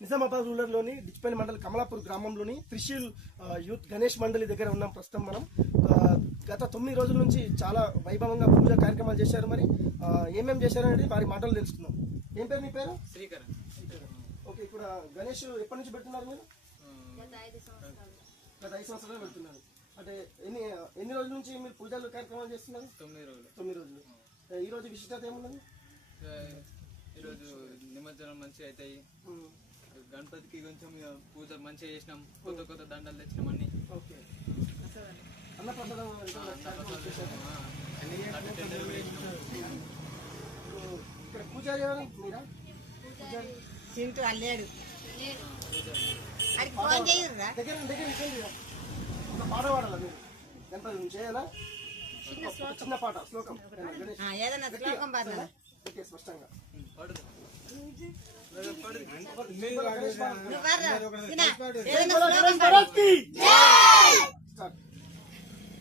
నిజామాబాద్ రూరల్లోని డిచ్పల్లి మండలి కమలాపూర్ గ్రామంలోని త్రిశూల్ యూత్ గణేష్ మండలి దగ్గర ఉన్నాం ప్రస్తుతం మనం. గత 9 రోజుల నుంచి చాలా వైభవంగా పూజా కార్యక్రమాలు చేశారు. మరి ఏమేమి చేశారనేది వారి మాటలు తెలుసుకుందాం. ఏం పేరు నీ పేరు? శ్రీకరణ్. ఓకే, ఇక్కడ గణేష్ ఎప్పటి నుంచి పెడుతున్నారు మీరు? గత 5 సంవత్సరాలు పెడుతున్నారు. అంటే ఎన్ని రోజుల నుంచి మీరు పూజలు కార్యక్రమాలు చేస్తున్నారు? 9 రోజులు. ఈ రోజు విశిష్టత ఏమున్నది? ఈరోజు నిమజ్జనం మంచిగా అవుతాయి. గణపతికి కొంచెం పూజ మంచిగా చేసినాం. కొత్త దండలు తెచ్చినాం అన్ని. ఓకే, అన్నప్రసాదం ఇక్కడ పూజారి ఎవరు? మీరా? చింటూ అల్లేడు దగ్గర ఒక పాట పాడాలా మీరు గణపతి నుంచి? ఏదైనా చిన్న పాట, శ్లోకం ఏదైనా శ్లోకం పాడాలా స్పష్టంగా?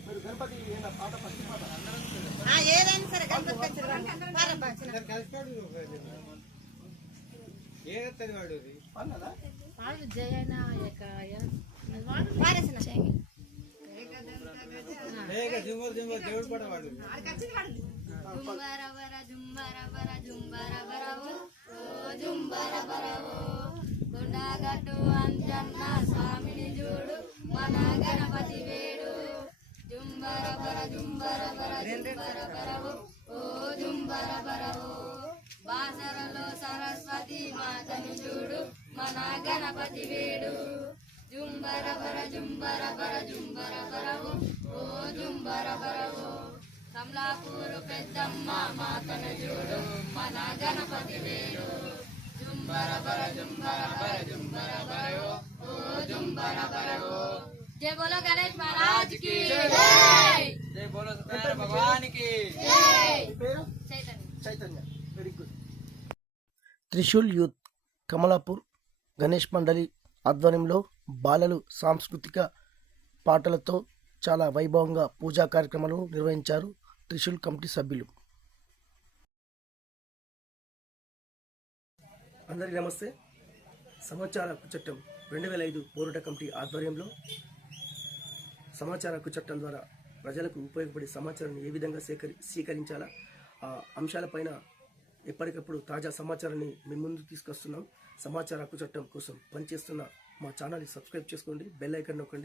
మీరు గణపతి పాట ఫస్ట్ పాట ఏదైనా సరే గణపతి జయనాయకాయ దేవుడు కూడా వాడు. జుంబరవర జుంబరవర జుంబరవరవో ఓ జుంబరవరవో కొండగట్టు అంజన్న స్వామిని చూడు మన గణపతి వేడు. జుంబరవర జుంబరవర జుంబరవరవో ఓ జుంబరవరవో బాసరలో సరస్వతి మాతను చూడు మన గణపతి వేడు. జుంబరవర జుంబరవర జుంబరవరవో ఓ జుంబరవరవో కమలాపూరు పెద్దమ్మ మాతను చూడు మన గణపతి వేడు. జుంబరవర జుంబరవర జుంబరవరవో ఓ జుంబరవరవో. జై బోలో గణేష్ మహారాజ్ కి జై. జై బోలో సత్యనారాయణ భగవాన్ కి జై. పేరు? Chaitanya. Very good. Trishul youth Kamalapur Ganesh మండలి ఆధ్వర్యంలో బాలలు సాంస్కృతిక పాటలతో చాలా వైభవంగా పూజా కార్యక్రమాలు నిర్వహించారు త్రిశూల్ కమిటీ సభ్యులు. అందరికీ నమస్తే. సమాచార హక్కు చట్టం 2005 పోరాట కమిటీ ఆధ్వర్యంలో సమాచార హక్కు చట్టం ద్వారా ప్రజలకు ఉపయోగపడే సమాచారాన్ని ఏ విధంగా స్వీకరించాలా ఆ అంశాలపైన ఎప్పటికప్పుడు తాజా సమాచారాన్ని మీ ముందు తీసుకొస్తున్నాం. సమాచార హక్కు చట్టం కోసం పనిచేస్తున్న మా ఛానల్ని సబ్స్క్రైబ్ చేసుకోండి, బెల్ ఐకాన్ నొక్కండి.